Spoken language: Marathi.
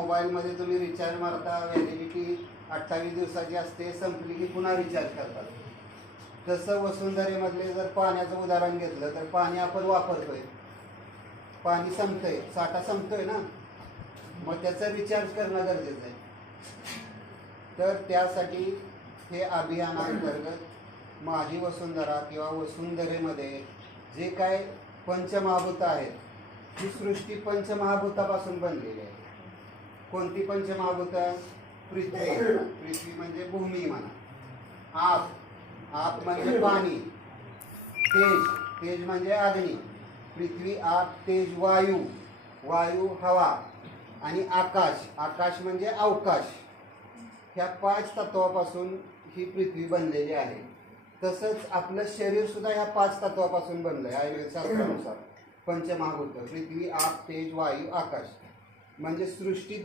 मोबाईलमध्ये तुम्ही रिचार्ज मारता, व्हॅलिडिटी 28 दिवसाची असते, संपली की पुन्हा रिचार्ज करतात. तसं वसुंधरेमधले जर पाण्याचं उदाहरण घेतलं तर पाणी आपण वापरतोय, पाणी संपतंय, साठा संपतोय ना, मग त्याचं रिचार्ज करणं गरजेचं आहे. तर त्यासाठी हे अभियानांतर्गत माझी वसुंधरा किंवा वसुंधरेमध्ये जे काय पंचमहाभूत आहेत, ही सृष्टी पंचमहाभूतापासून बनलेली आहे. कोणती पंचमहाभूत? पृथ्वी, पृथ्वी म्हणजे भूमी म्हणा, आप, आप म्हणजे पाणी, तेज, तेज म्हणजे अग्नी, पृथ्वी, आप, तेज, वायू, वायू हवा, आणि आकाश, आकाश म्हणजे अवकाश. ह्या 5 तत्वापासून ही पृथ्वी बनलेली आहे. तसंच आपलं शरीर सुद्धा ह्या 5 तत्वापासून बनलं आहे आयुर्वेद शास्त्रानुसार. पंचमहाभूत, पृथ्वी, आप, तेज, वायू, आकाश. म्हणजे सृष्टी